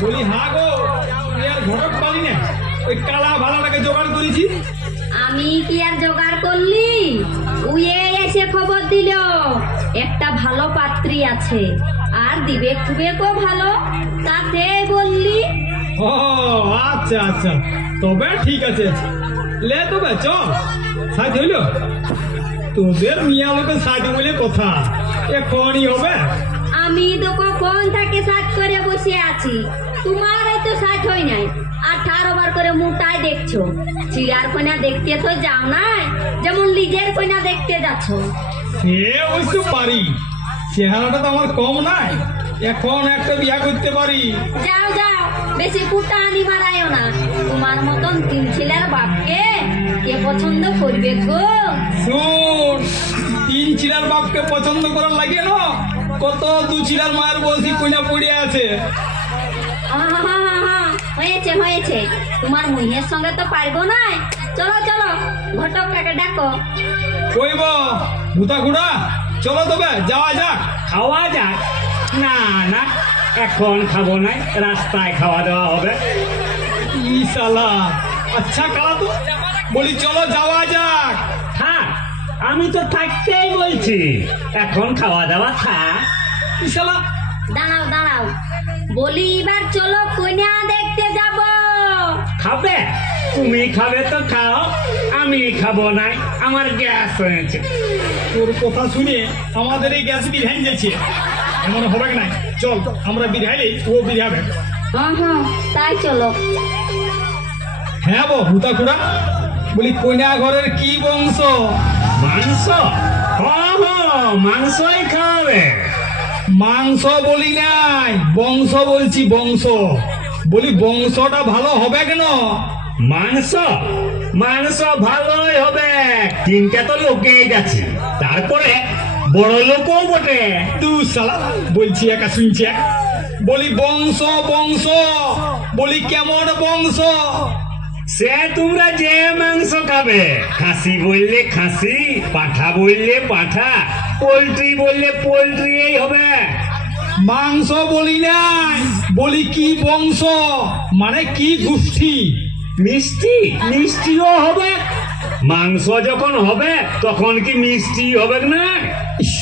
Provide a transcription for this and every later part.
বলি হ্যাঁ গো, তুই আর ঘটক পালি না, ওই কালা ভাড়াটাকে জোগাড় করেছি। আমি কি আর জোগাড় করলি? উয়ে এসে খবর দিল একটা ভালো পাত্রী আছে, আর দিবে খুবেকও ভালো, তাতে বললি। ও আচ্ছা আচ্ছা, তবে ঠিক আছে, লে তবে চ সাজ হইল। তোদের মিয়া লোকের সাজ বলে কথা, এখনই হবে। আমি তো কখন থেকে সাজ করে বসে আছি, তোমার তো সাজ হয় নাই, আর 18 বার করে মুটাই দেখছো। চিড়ার কন্যা দেখতে তো যাও নাই, যেমন লিজের কন্যা দেখতে যাচ্ছ। সে অবশ্য পারি, চেহারাটা তো আমার কম নাই, এখন একটা বিয়া করতে পারি। যাও যাও, বেশি পুটানি মারায়ও না। তোমার মতন 3 ছেলের বাপকে কে পছন্দ করবে গো? শুন, 3 চিলার বাপকে পছন্দ করার লাগে না, কত 2 চিলার মায়ের বলছি কইনা পড়ে আছে। হয়েছে হয়েছে, তোমার মহিনের সঙ্গে তো পারবো না। চলো চলো, ঘটকটাকে ডাকো। কইব ভূতা গুড়া, চলো তবে যাওয়া যাক। খাওয়া যাক? না না, এখন খাবো না, রাস্তায় খাওয়া দাওয়া হবে। ই শালা, আচ্ছা কালা তো, বলি চলো যাওয়া যাক। থাক, আমি তো থাকতেই বলছি, এখন খাওয়া দাওয়া থাক। ই শালা, দাঁড়াও দাঁড়াও, বলি এবার চলো কন্যা দেখতে যাব। খাবে? তুমি খাবে তো খাও, আমি খাবো না, আমার গ্যাস হয়েছে। তোর কথা শুনে আমাদের এই গ্যাস বিধান যাচ্ছে, এমন হবে না। চল আমরা বিধাইলে ও বিধাবে। হ্যাঁ, তাই চলো। হ্যাঁ বো ভূতা কুড়া, বলি কন্যা ঘরের কি বংশ? মাংস? মাংসই খাবে। মাংস বলি নাই, বংশ বলছি, বংশ। বলি বংশটা ভালো হবে কেন? মাংস? মাংস ভালোই হবে, 3টা তো লোকেই গেছে, তারপরে বড় লোকও বটে। তুই শালা, বলছি একা শুনছি এক। বলি বংশ বংশ, বলি কেমন বংশ? সে তোমরা যে মাংস খাবে, খাসি বললে খাসি, পাঠা বললে পাঠা, পোলট্রি বললে পোলট্রি হবে। মাংস বলি নাই, বলি কি বংশ, মানে কি গোষ্ঠী? মিষ্টি? মিষ্টিও হবে। মাংস যখন হবে তখন কি মিষ্টি হবে না? ইস,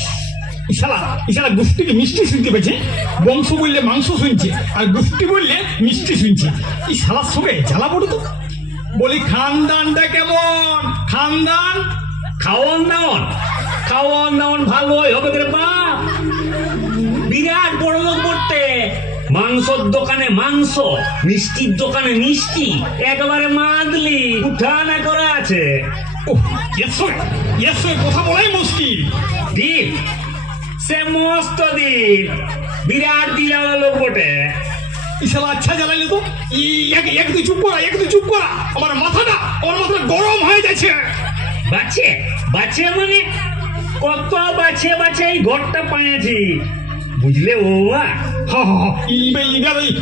ইশালা গোষ্ঠী কি মিষ্টি শুনতে পেয়েছে? বংশ বললে মাংস শুনছে, আর গোষ্ঠী বললে মিষ্টি শুনছে। এই শালার সঙ্গে জ্বালা পড়ো তো। বলি খানদানটা কেমন? খানদান? খাওয়ান দাওয়ান? খাওয়ান দাওয়ান ভালোই হবে রে বাপ, বিরাট বড় লোক বটে। মাংসর দোকানে মাংস, মিষ্টির দোকানে মিষ্টি, একেবারে মাদলি উঠানা করা আছে। ও এর সঙ্গে কথা বলাই মুশকিল। দিল সে মস্ত দিল, বিরাট দিলাওয়ালা লোক বটে। ইশালা আচ্ছা জ্বালাইলে তো। এক তুই চুপ করা, এক তুই চুপ করা, আমার মাথাটা গরম হয়ে যাচ্ছে। বাছে বাছে মানে কত বাছে বাছে এই ঘরটা পাইছি, বুঝলে বৌমা?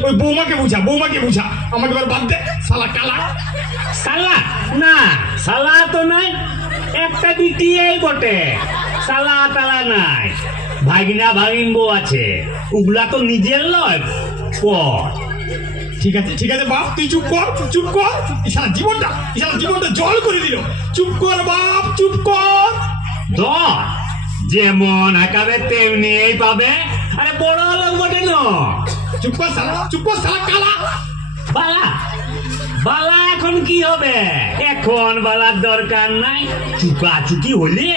ওই বৌমাকে বুঝা, আমাকে এবার বাদ দে, শালা কালা। সালা? না, সালা তো নাই, একটা বিটিয়েই বটে, সালা তালা নাই। ভাগিনা ভাগিন বউ আছে, উগলা তো নিজের লয় পর। ঠিক আছে বাপ, তুই চুপ কর। ইশালা জীবনটা জল করে দিল। চুপ কর বাপ, চুপ কর। ধর, যেমন আঁকাবে তেমনি পাবে। আরে বড় লোক বটে না। চুপ কর শালা কালা। বালা? বালা এখন কি হবে? এখন বালার দরকার নাই, চুকাচুকি হলে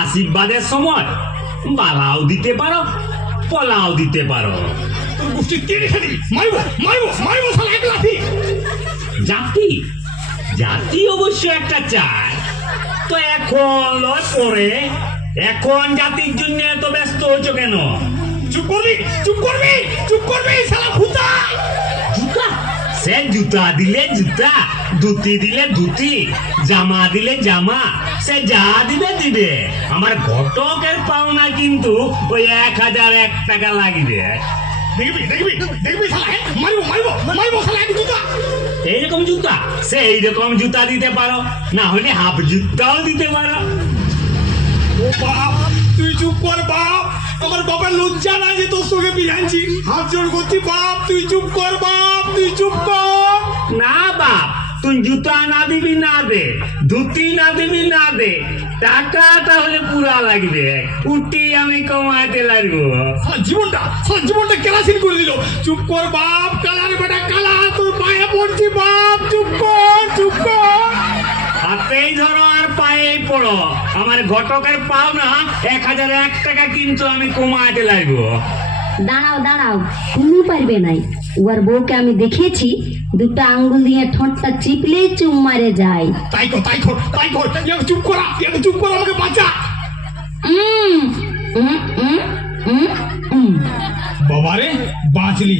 আশীর্বাদের সময় বালাও দিতে পারো, পলাও দিতে পারো। তোর গোষ্ঠী টেনে খেলি, মারবো শালা এক লাথি। জাতি? জাতি অবশ্য একটা চাই, তো এখন লয় পরে। এখন জাতির জন্য এত ব্যস্ত হচ্ছ কেন? চুপ করবি শালা ভূতা। জুতা? সে জুতা দিলে জুতা, ধুতি দিলে ধুতি, জামা দিলে জামা, সে যা দিবে। আমার ঘটকের পাওনা কিন্তু ওই 1001 টাকা লাগবে। দেখবি শালা, মারবো শালা এক জুতা। এইরকম জুতা? সেই রকম জুতা দিতে পারো, না হলে হাফ জুতাও দিতে পারো। ও বাপ, তুই চুপ কর বাপ, আমার বাবার লজ্জা না যে তোর সঙ্গে বিরানছি। হাত জোর করছি, বাপ তুই চুপ কর, বাপ তুই চুপ কর। না বাপ, তুই জুতা না দিবি না দে, ধুতি না দিবি না দে, টাকা তাহলে পুরা লাগবে, উঠি আমি কমাইতে লাগবো। সারা জীবনটা কেরাসিন করে দিল। চুপ কর বাপ, কালার বেটা কালা, তোর পায়ে পড়ছি বাপ, চুপ কর চুপ কর। হাতেই ধরো আর পায়েই পড়ো, আমার ঘটকের পাও না 1001 টাকা কিন্তু আমি কমাইতে লাগবো। দাঁড়াও দাঁড়াও, তুমি পারবে নাই। ওর বউকে আমি দেখেছি, দুটো আঙ্গুল দিয়ে ঠোঁটটা চিপলে চুম মারে যায়। তাই কর তাই কর তাই কর, একটু চুপ করা, একটু চুপ কর, আমাকে বাঁচা। উম, উম, উম, উম, উম। বাবারে বাঁচলি।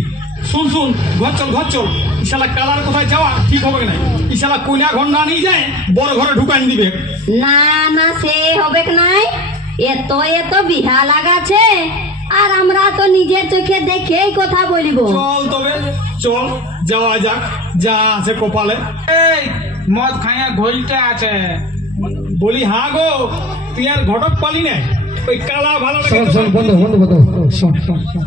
শুন শুন, ঘর চল ঘর চল। ইশালা কালার কোথায় যাওয়া ঠিক হবে না। ইশালা কইনা ঘর না নিয়ে যায়, বড় ঘরে ঢুকান দিবে। না না, সে হবে নাই। এত এত বিহা লাগাছে, আর আমরা তো নিজের চোখে দেখেই কথা বলিব। চল তবে চল, যাওয়া যাক, যা আছে কপালে। এই মদ খাইয়া ঘইলতে আছে। বলি হ্যাঁ গো, তুই আর ঘটক পালি না? ওই কালা ভালো লাগে শোন তো? শোন বন্ধু বন্ধু বন্ধু শোন শোন শোন